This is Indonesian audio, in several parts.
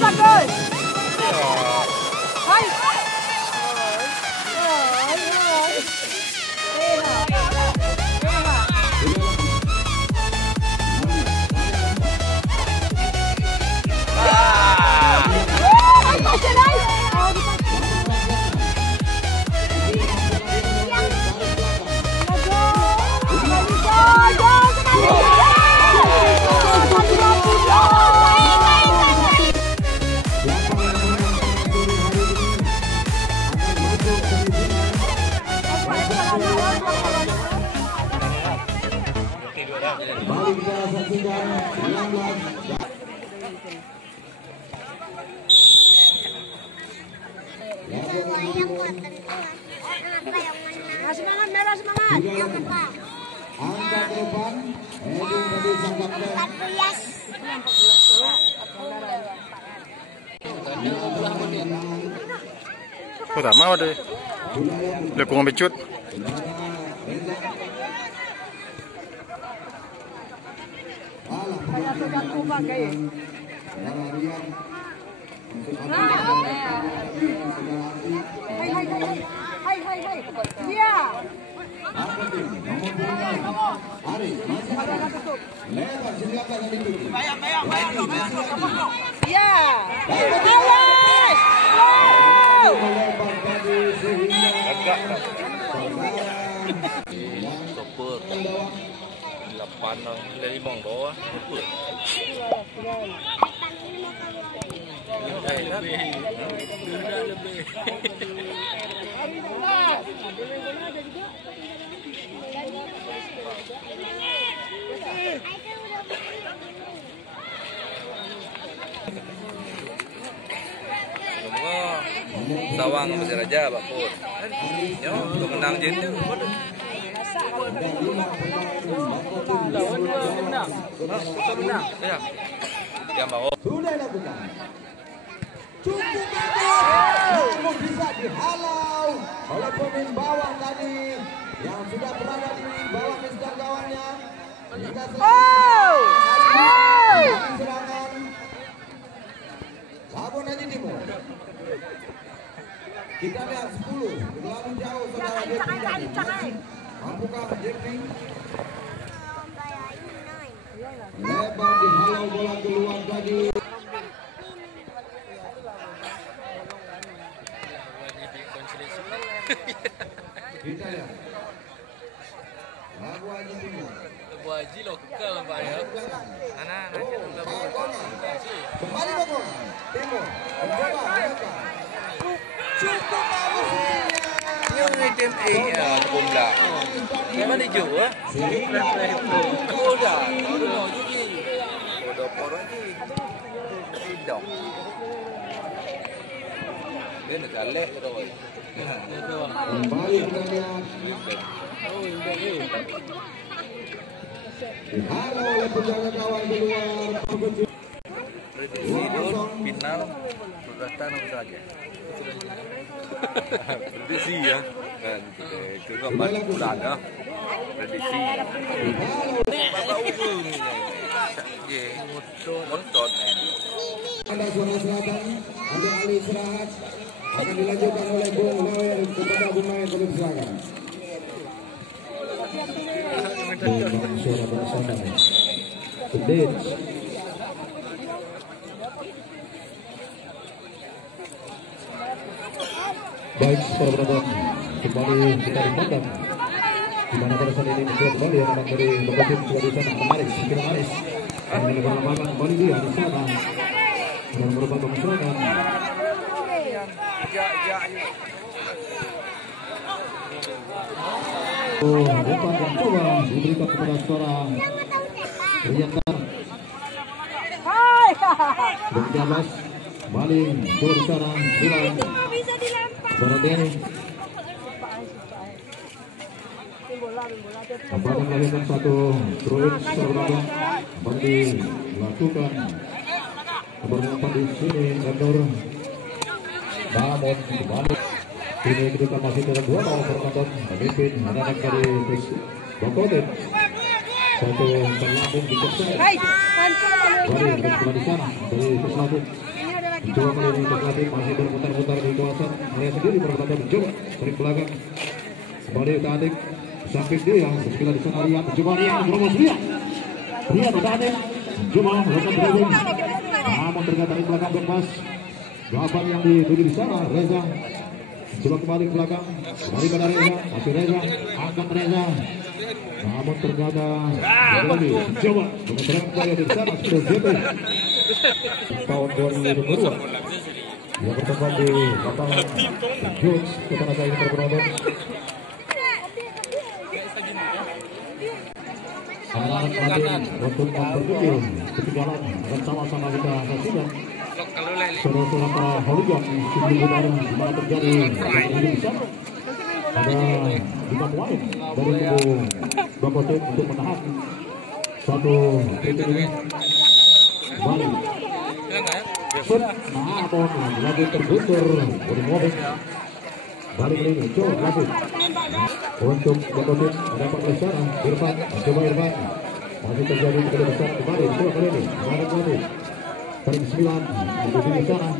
bagus. Hai. Kembali kita saksikan 19. Semangat merah, semangat. Angka ke depan, Edwin tadi sang kapten. Pertama ada lekung becut. Saya sudah pakai. Hai. Iya. Iya. Awas. Super. 8 dari bawah bawah. Super. Sawang Pasir Raja, Pak Pur. Yo, untuk menang jenis. Menang. Ya. Yang bawa. Sudah lakukan. Cukup bagus. Namun bisa dihalau oleh pemain bawah tadi yang sudah berada di bawah misdan kawannya. Serangan Labuan Haji Timur. Kita lihat 10 terlalu jauh saudara Jeffrey. Mampukah Jeffrey? Lebar dihalau bola keluar tadi. Kita lihat Labuan Haji Timur. Labuan Haji lokal Pak ya. Anak Kembali Bogor Timur mencoba menekan. Cukup bagus yang item ya kumla. Gimana juga? Udah juga. Udah porong ji. Tidak. Dia nak galak ke dah. Kembali kita lihat. Dihalau oleh penjaga gawang keluar. Final berdasarkan apa saja. Prediksi ya. Dan juga sudah ada prediksi. Bapak umum. Motor. Ada suara selatan, ada Ali istirahat. Akan dilanjutkan oleh Bung Lawyer kepada pemain Teluk Selatan. Suara bersama. Sedih. Baik, para penonton, kembali kita dipandang di mana pada saat ini mencoba kembali anak dari Bukit dari sana Maris, Kira Maris dengan lapangan kembali dia di sana dan merupakan serangan. Depan yang coba diberikan kepada seorang Riantar. Berjabas baling ke sana pulang. Berdiri. Apakah melakukan satu truik serangan bagi lakukan beberapa di sini Endor. Namun kembali ini kedudukan masih dalam 2-0 berkonton memimpin anak-anak dari Bokotin. Satu terlambung di kecil. Dari di sana dari Selatan. Coba kali ini Keklatin masih berputar-putar di kawasan area sendiri, berputar mencoba dari belakang. Kembali ke Atik, samping dia, sekitar di sana lihat, coba lihat, terus lihat. Lihat ke Atik, coba melakukan dribbling. Namun ternyata dari belakang berpas. Jawaban yang dituju di sana, Reza. Coba kembali ke belakang, kembali pada Reza, masih Reza, angkat Reza. Namun ternyata lagi, coba dengan kembali di sana, sudah JP. Tahun 2022 yang bertempat di lapangan Jux kepada saya ini berpenonton. Anak-anak Klatin untuk memperkecil ketinggalan akan sama-sama kita saksikan saudara-saudara para hooligan sebelum udara di mana terjadi di sana. Ada 5 pemain dari kubu Bakotin untuk menahan satu titik ini. Balik. Namun lagi terbutur dari mobil. Balik lagi, coba lagi untuk Bakotin mendapat oleh sana. Irfan, coba Irfan. Masih terjadi kepada besar kembali. Coba kali ini, balik lagi. Kali 9 di sini sana.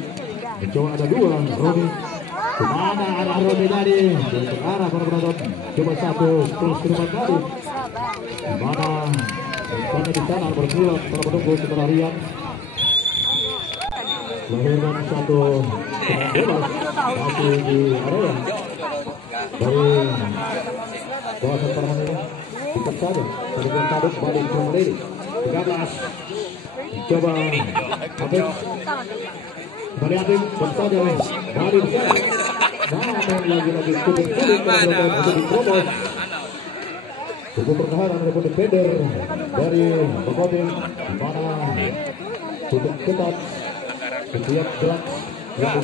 Coba ada 2 Roni. Kemana arah Roni tadi? Ke arah para penonton. Coba 1 terus ke depan tadi. Mana umpannya di sana bermula para penunggu setelah Rian. Melahirkan 1 bebas masih di area dari kawasan pertahanan ini. Dekat saja dari Kaduk balik ke Melili 13. Coba Habib kembali Habib bersaja dari besar. Namun lagi-lagi kulit untuk dipromos. Kubu pertahanan Republik Peder dari Bakotin di mana cukup ketat setiap gerak yang